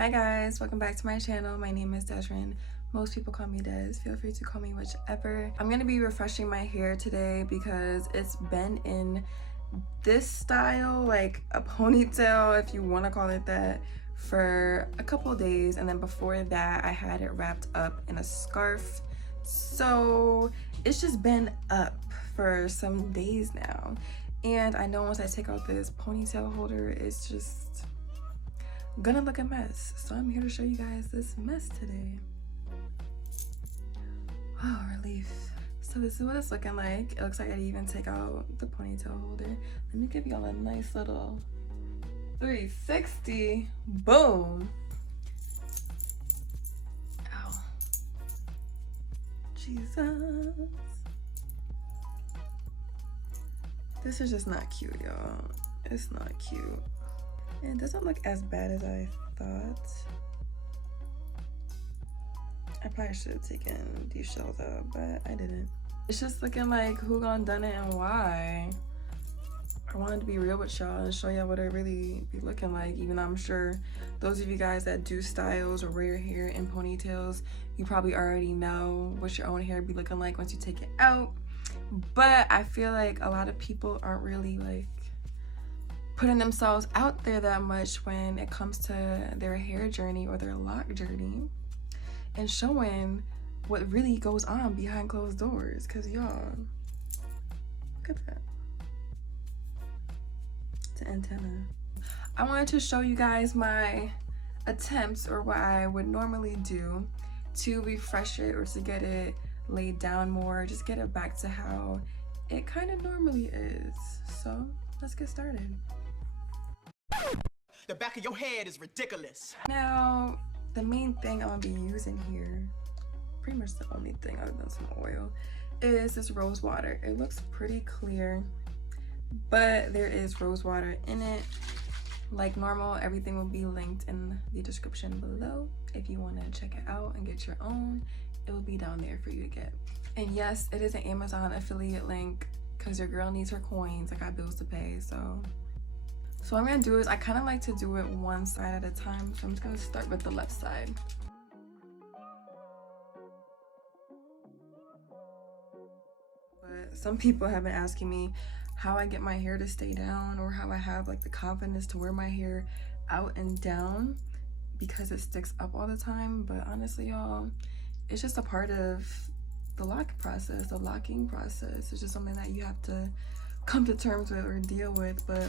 Hi guys, welcome back to my channel. My name is Deszren. Most people call me Des. Feel free to call me whichever. I'm gonna be refreshing my hair today because it's been in this style, like a ponytail if you want to call it that, for a couple days, and then before that I had it wrapped up in a scarf. So it's just been up for some days now, and I know once I take out this ponytail holder it's just gonna look a mess. So I'm here to show you guys this mess today. Oh, relief. So this is what it's looking like. It looks like I didn't even take out the ponytail holder. Let me give y'all a nice little 360. Boom. Ow. Jesus. This is just not cute, y'all. It's not cute. And it doesn't look as bad as I thought. I probably should have taken these shells out, but I didn't. It's just looking like who gone done it and why. I wanted to be real with y'all and show y'all what it really be looking like, even though I'm sure those of you guys that do styles or wear your hair in ponytails, you probably already know what your own hair be looking like once you take it out. But I feel like a lot of people aren't really like putting themselves out there that much when it comes to their hair journey or their lock journey and showing what really goes on behind closed doors. Because y'all, look at that. It's an antenna. I wanted to show you guys my attempts, or what I would normally do to refresh it or to get it laid down more, just get it back to how it kind of normally is. So let's get started. The back of your head is ridiculous. Now, the main thing I'm gonna be using here, pretty much the only thing other than some oil, is this rose water. It looks pretty clear, but there is rose water in it. Like normal, everything will be linked in the description below. If you want to check it out and get your own, it will be down there for you to get. And yes, it is an Amazon affiliate link because your girl needs her coins. I got bills to pay, so what I'm gonna do is I kind of like to do it one side at a time. So I'm just gonna start with the left side. But some people have been asking me how I get my hair to stay down, or how I have like the confidence to wear my hair out and down because it sticks up all the time. But honestly, y'all, it's just a part of the lock process, the locking process. It's just something that you have to come to terms with or deal with. But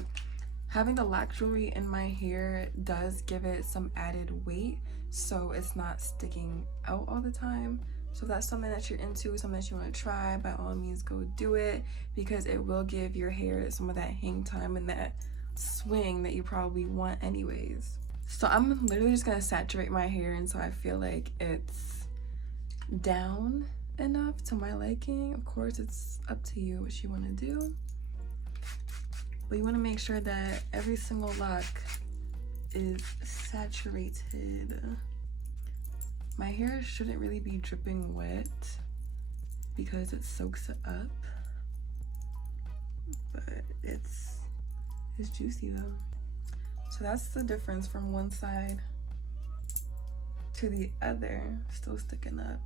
having the lock jewelry in my hair does give it some added weight, so it's not sticking out all the time. So if that's something that you're into, something that you want to try, by all means go do it, because it will give your hair some of that hang time and that swing that you probably want anyways. So I'm literally just gonna saturate my hair until I feel like it's down enough to my liking. Of course, it's up to you what you want to do. But you want to make sure that every single lock is saturated. My hair shouldn't really be dripping wet because it soaks it up, but it's juicy though. So that's the difference from one side to the other, still sticking up.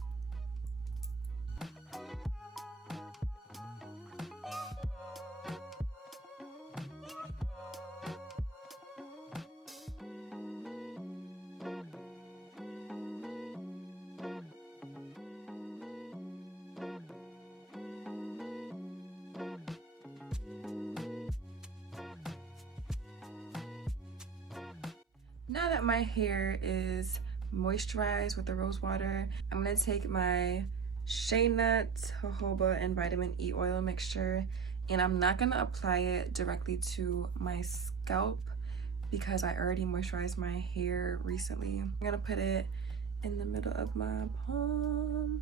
Now that my hair is moisturized with the rose water, I'm gonna take my shea nut, jojoba, and vitamin E oil mixture, and I'm not gonna apply it directly to my scalp because I already moisturized my hair recently. I'm gonna put it in the middle of my palm.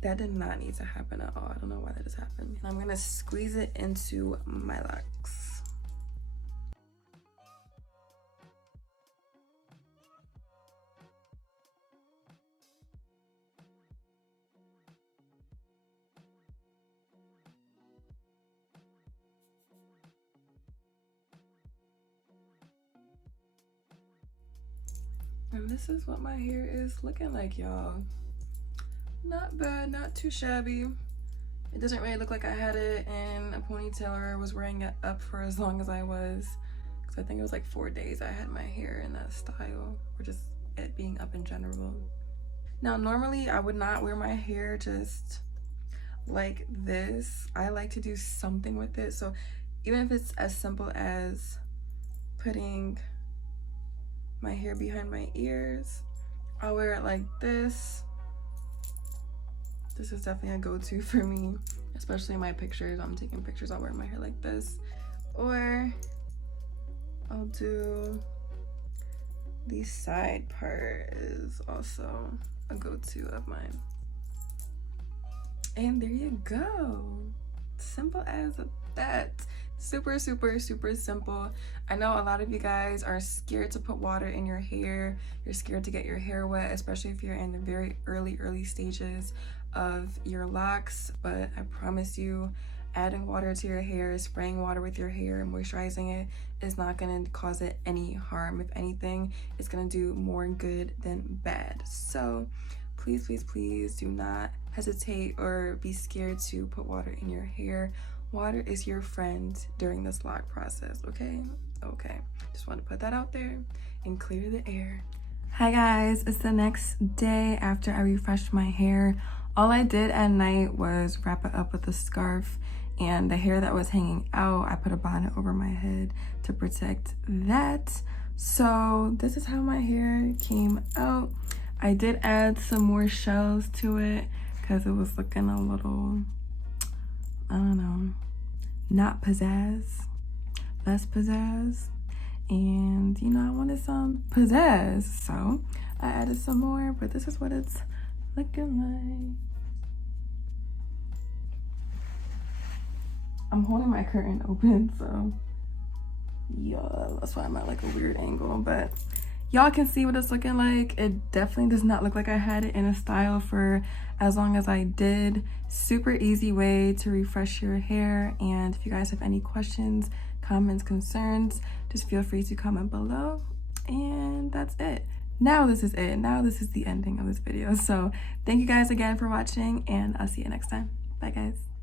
That did not need to happen at all. I don't know why that just happened. And I'm gonna squeeze it into my locks. And this is what my hair is looking like, y'all. Not bad, not too shabby. It doesn't really look like I had it in a ponytail or was wearing it up for as long as I was. Because I think it was like 4 days I had my hair in that style, or just it being up in general. Now, normally I would not wear my hair just like this. I like to do something with it. So even if it's as simple as putting my hair behind my ears, I'll wear it like this. This is definitely a go-to for me, especially in my pictures. I'm taking pictures, I'll wear my hair like this. Or I'll do the side part is also a go-to of mine. And there you go. Simple as that. Super, super, super simple. I know a lot of you guys are scared to put water in your hair. You're scared to get your hair wet, especially if you're in the very early stages of your locks. But I promise you, adding water to your hair, spraying water with your hair, moisturizing it is not going to cause it any harm. If anything, it's going to do more good than bad. So please, please, please do not hesitate or be scared to put water in your hair. Water is your friend during this lock process, okay? Okay, just want to put that out there and clear the air. Hi guys, it's the next day after I refreshed my hair. All I did at night was wrap it up with a scarf, and the hair that was hanging out, I put a bonnet over my head to protect that. So this is how my hair came out. I did add some more shells to it because it was looking a little, I don't know, not pizzazz, less pizzazz. And you know, I wanted some pizzazz, so I added some more, but this is what it's looking like. I'm holding my curtain open, so yeah, that's why I'm at like a weird angle, but y'all can see what it's looking like. It definitely does not look like I had it in a style for as long as I did. Super easy way to refresh your hair. And if you guys have any questions, comments, concerns, just feel free to comment below. And that's it. Now this is it. Now this is the ending of this video. So thank you guys again for watching, and I'll see you next time. Bye guys.